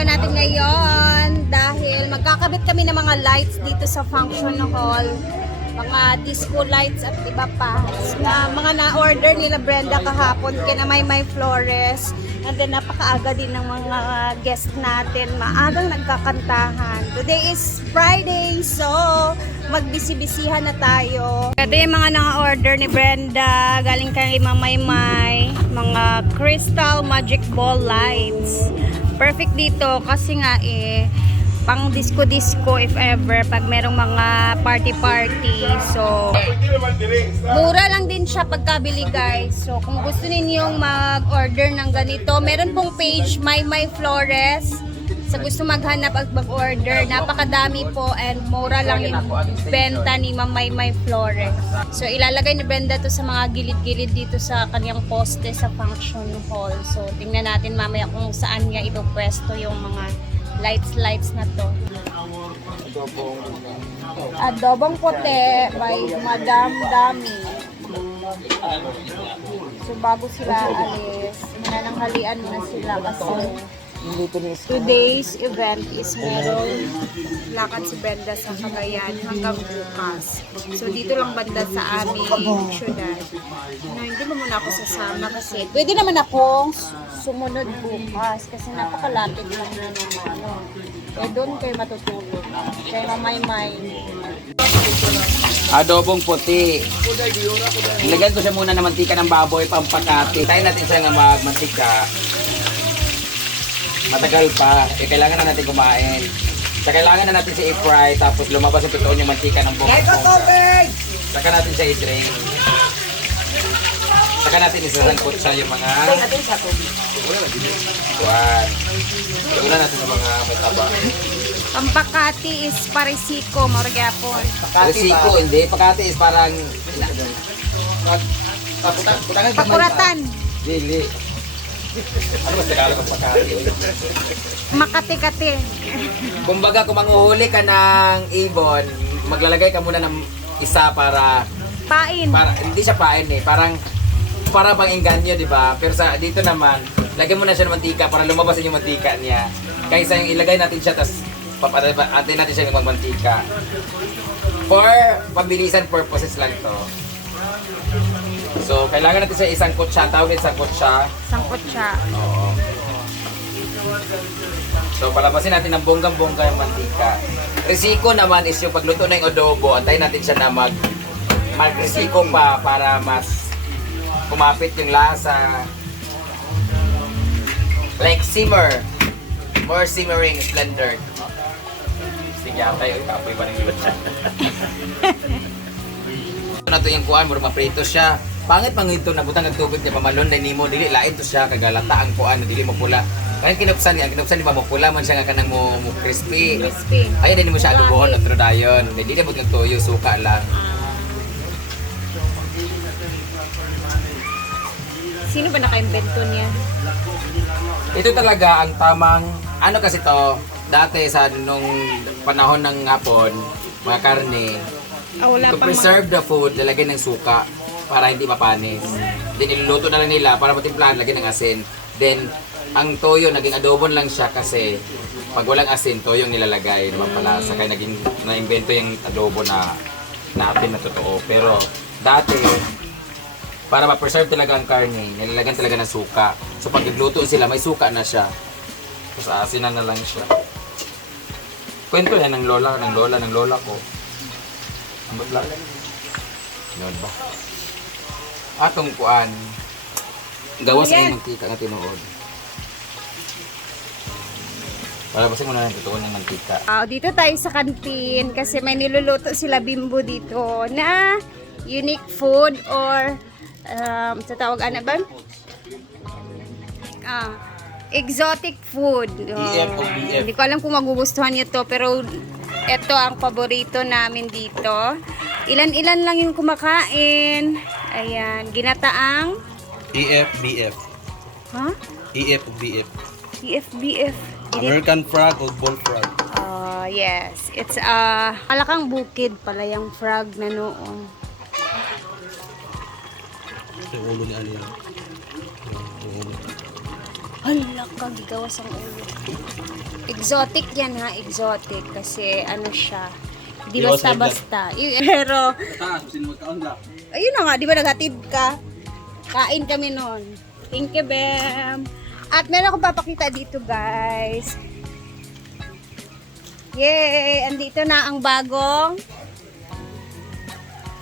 aga natin ngayon dahil magkakabit kami ng mga lights dito sa function hall. Mga disco lights at iba pa. Na mga na-order nila Brenda kahapon kina May Flores. And then napakaaga din ng mga guest natin. Maagang nagkakantahan. Today is Friday, so magbisi-bisihan na tayo. Ito yung mga na-order ni Brenda. Galing kay May. Mga crystal magic ball lights. Perfect dito kasi nga pang disco if ever pag merong mga party. So mura lang din siya pagkabili, guys. So kung gusto ninyong mag-order ng ganito, meron pong page May Flores. Sa gusto maghanap at mag-order, napakadami po and mura lang yung benta ni May Flores. So ilalagay ni Brenda to sa mga gilid-gilid dito sa kanyang poste sa function hall. So tingnan natin mamaya kung saan niya ito pwesto yung mga lights na to. Adobong puti by Madam Dami. So bago sila alis, nananghalian muna sila kasi today's event is meron lakad si Brenda sa Cagayan hanggang bukas. So dito lang banda sa aming syudad. No, hindi mo muna ako sasama kasi pwede naman akong sumunod bukas kasi napakalapit lang na naman. Doon kayo matutulog. Kay May. Adobong puti. Ilagyan ko siya muna ng mantika ng baboy, pampakati. Tayo natin siya ng magmantika. Matagal pa. Kailangan na natin kumain. Sa kailangan na natin siya i-fry, tapos lumabas yung totoon yung mantika ng buong. Saka natin siya i-drain. Saka natin isasangkot siya yung mga... Buwan. Iulan natin yung mga mataba. Pampakati is parisiko, Morgapon. Parisiko, hindi. Pakati is parang... Pakuratan. Dili. Ano mas Tagalog ang pakati? Makati-kati. Kumbaga, kung manguhuli ka ng ibon, maglalagay ka muna ng isa para... Pain. Hindi siya pain para pang engganyo, di ba? Pero sa dito naman, lagyan mo na siya ng mantika para lumabas yung mantika niya. Kaysa yung ilagay natin siya, tapos antin natin siya ng magmantika. For pabilisan purposes lang to. So, kailangan natin siya isang kutsa. Tawag din isang kutsa. Sangkot siya. Oo. So, palabasin natin ng bonggang-bongga yung mantika. Risiko naman is yung pagluto na yung adobo. Antayin natin siya na mag-risiko pa para mas kumapit yung lasa. Like simmer. More simmering, splendor. Sige, tayo. Kapoy pa rin yun. Ito na ito yung kuhan. Mura maprito siya. Pangit pang ito. Nabutang ang tubig niya. Pamalon na nimo. Dili, lain to siya. Kagalata ang kuhan. Dili mo pula. Kaya kinupsan niya. Kinupsan niya pa mo pula. Man siya nga kanang mo crispy. Ayaw din mo siya adobohon. Otro dayon. Dili na butang tuyo. Suka lang. Sino ba naka-invento niya? Ito talaga ang tamang, ano kasi to, dati sa nung panahon ng hapon, mga karne, Wala to pang preserve the food, lalagyan ng suka para hindi mapanis. Then iluluto na lang nila para matimplahan, lagyan ng asin. Then ang toyo, naging adobon lang siya kasi pag walang asin, toyo yung nilalagay naman pala. Sa kaya naging na-invento yung adobo na natin na totoo. Pero dati, para ma-preserve talaga ang karne, nilalagyan talaga ng suka. So pag igluto sila, may suka na siya. Tapos asinan na lang siya. Kwento yan ng lola ko. Ang batla. Yun ba? Atong kuan. Gawas ay mantika nga tinuod. Palabasin mo na ng tutuon ng mantika. Dito tayo sa kantin kasi may niluluto sila Bimbo dito na unique food or sa tawag ano ba? Exotic food. BF o BF. Hindi ko alam kung magugustuhan niyo to pero ito ang paborito namin dito. Ilan-ilan lang yung kumakain. Ayan, ginataang EFBF. huh? EFBF. EFBF. American frog o bull frog. Yes. It's malakang bukid pala yung frog na noon. Yung ulo ni Alina. Hala ka, gigawas ang ulo. Exotic yan ha, exotic. Kasi ano siya, di Iwas basta-basta. Pero, Taas, sino magkaunlak? ayun na nga, di ba naghatid ka? Kain kami nun. Thank you, Bem. At meron akong papakita dito, guys. Yay! Andito na ang bagong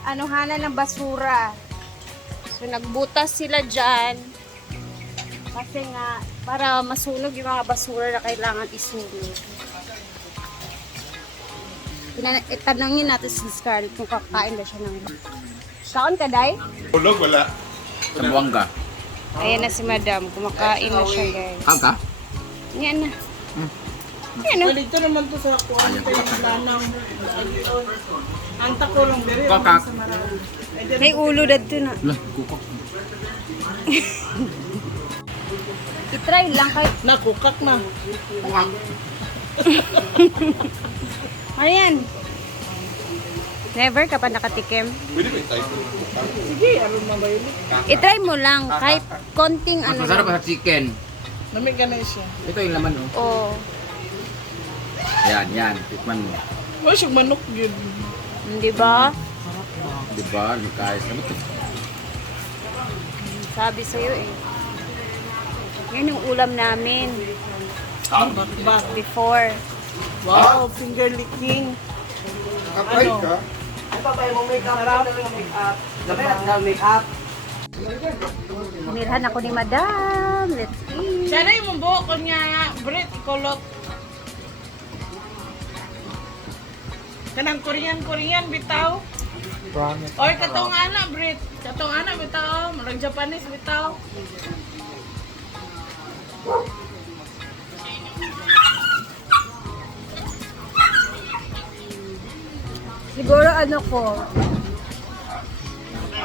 anuhanan ng basura. So, nagbutas sila dyan. Kasi nga, para masunog yung mga basura na kailangan isunog. Itanangin natin si Scarlett kung kakain na siya ng kaon ka, Day? Tulog, wala. Sa Buanga. Ayan na si Madam. Kumakain na siya, guys. Kam ka? Yan na. Yan na. Dito naman to sa kuwan tayo ng lanang. Ang tako lang dere Kokak. sa marami. May ulo dito na. Lah, kukok. I-try lang kahit. Nakukak na. Ayan. Never ka pa nakatikim? Pwede ba tayo? Sige, aron na ba yun? I-try mo lang kahit konting Mas ano. masarap pa sa chicken. Namig ka na siya. Ito yung laman, oh. Oh. Yan. Tikman mo. Mo siyang manok yun. Di ba? Diba? Likay. Sabi sa'yo eh. Yan yung ulam namin Bakbak. before. Wow, finger licking. Kapay ka? Umirhan ako ni Madam. Let's eat. Sana yung buhok ko niya, Brit, ikolot. Kanang Korean bitaw. Or katong ana, Brit. Katong ana bitaw. Marang Japanese bitaw. Siguro ano ko,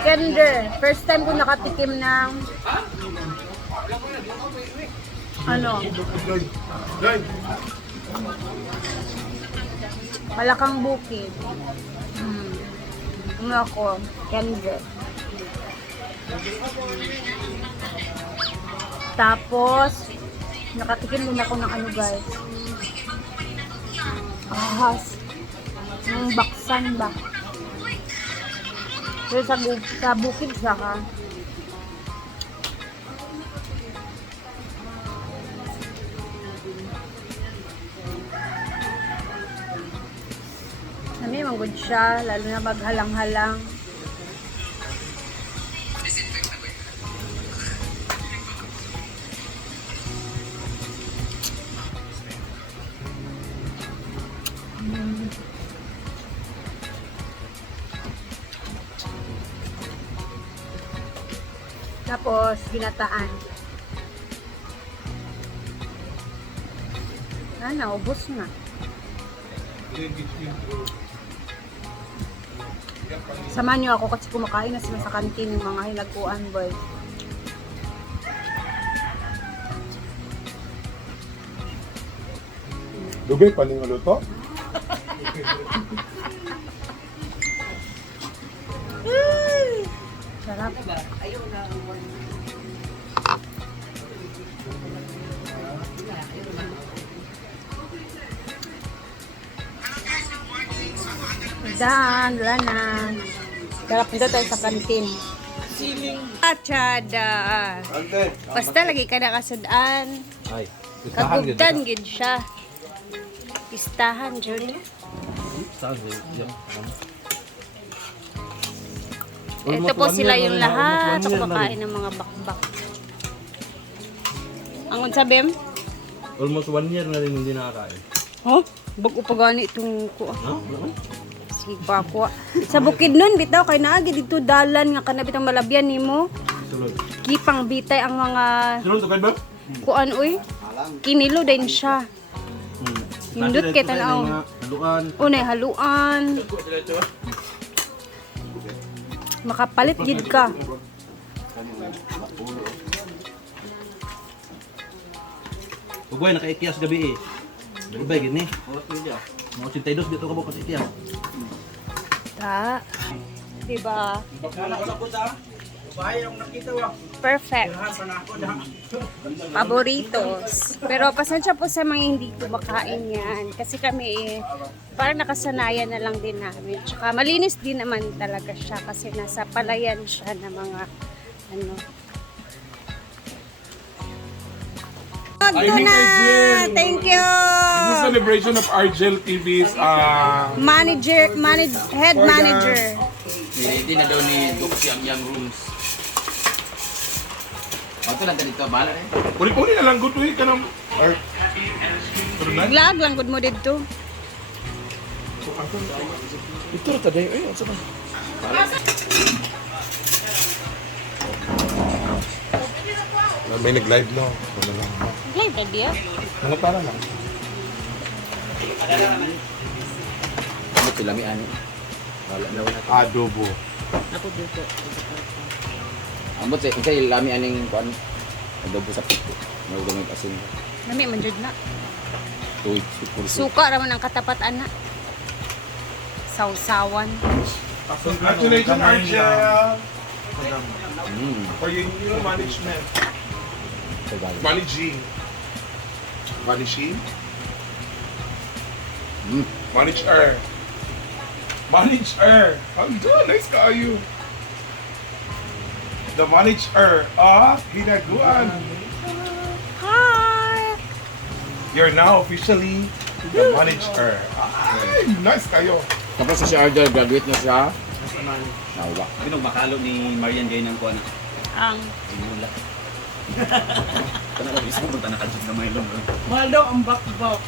tender. First time ko nakatikim ng ano, Malakang Bukid. Ano ako, tender. Tapos, nakatikim din ako ng ano guys. Ahas. Yung baksan ba? Pero sa bukid saka. Kami manggod siya, lalo na maghalang-halang. Tapos, ginataan. Naubos na. Samahan niyo ako kasi kumakain na sila sa kantin ng mga hinagkuan, boy. Dugay pa ning luto? Sarap. Wala na. Sarap nito tayo sa kantin. Siling. Achada. Ante. Basta lagi ka nakasudan. Ay. Kagugdan gid siya. Pistahan, Johnny. Ito po sila yung lahat ng kumakain ng mga bakbak. Ang unsabem? Almost 1 year na rin hindi nakakain. Oh, bago pa gani itong kuha. No? Sige pa kuha. Sa bukid nun, bitaw, kay naagi dito dalan nga kanabit ang malabyan nimo. Sulod. Kipang bitay ang mga Sulod, tukad ba? kuan uy. Kinilo din siya. Hindot kay tanaw. Haluan. Unay haluan. Makapalit gid ka. Ugoy, naka-ikias gabi eh. Ibay, gini. Mga 82 dito ka bukas ikias. Ta. Diba? Bahay ang nakita wa. perfect. Favoritos. Pero pasensya po sa mga hindi kumakain yan. Kasi kami parang nakasanayan na lang din namin. Tsaka malinis din naman talaga siya kasi nasa palayan siya ng mga ano. Ito na! Thank you! This is celebration of Argel TV's Head manager. Hindi na daw ni Doxy ang young rooms. Ito lang dito, bahala rin. Uli-uli na lang good way ka ng art. Pero na? Glag lang good mo dito. Ito na taday. Ay, ang sama. May nag-live no? Ano lang. Live na dia. Mga para lang. Ano sila may ano? Wala daw na. Adobo. Ambot sa isa lami aning kuan. Adobo sa pito. Nagdumay asin. Nami man jud na. Tuig kurso. Suka ra man ang katapat ana. Sausawan. Congratulations, Argel! Mm. For your new management. Managing. Managing? Mm. Manager. Manager. How you doing? Nice ka you. The manager. Hinaguan. Hi. You're now officially the manager. Ay, nice kayo. Tapos si Arjel graduate na siya. Nawa. Binog makalo ni Marian Gay ng kuana. Ang Mula. Kana lang isang punta na kadto na may long. Mahal daw ang bakbak.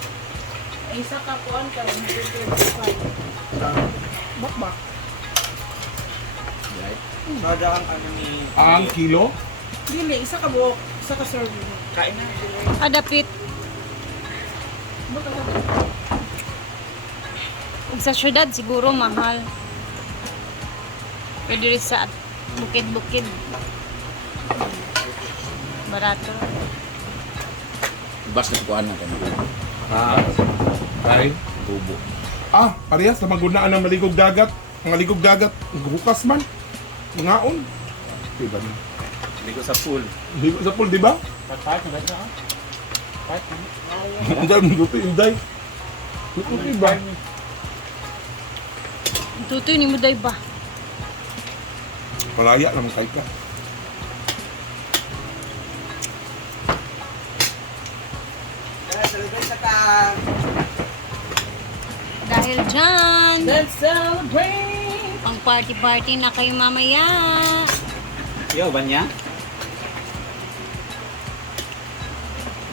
Isa ka kuan ka 135. Bakbak. Right? Sada ang ano ni Ang kilo? Dili, isa ka buok, isa ka serving. Kain na. adapit. Ug sa syudad siguro mahal. Pwede rin sa bukid-bukid. Barato. Bas na kuan na kanila. Ay. Bubo. Parehas na magunaan ng maligog dagat. Ang maligog dagat, bukas man. Ngaon. Diba na? ligo sa pool. Ligo sa pool, di ba? Ang dami luto, inday. Luto, diba? Tutoy ni mo day ba? Malaya naman kayo ka. Dahil dyan, Let's celebrate! pang party-party na kayo mamaya. Yo, banya?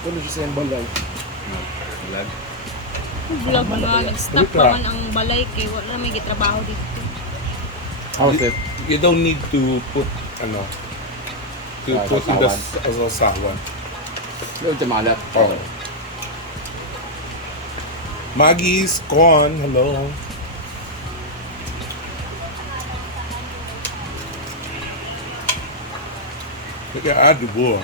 Ano siya sa balay? Vlog. Vlog nga, nag-stop pa man ang balay kay wala may gitrabaho dito. How's it? You don't need to put, to put in the sawan. Doon sa malat. Oh. Maggie's corn, hello. Look at adobo.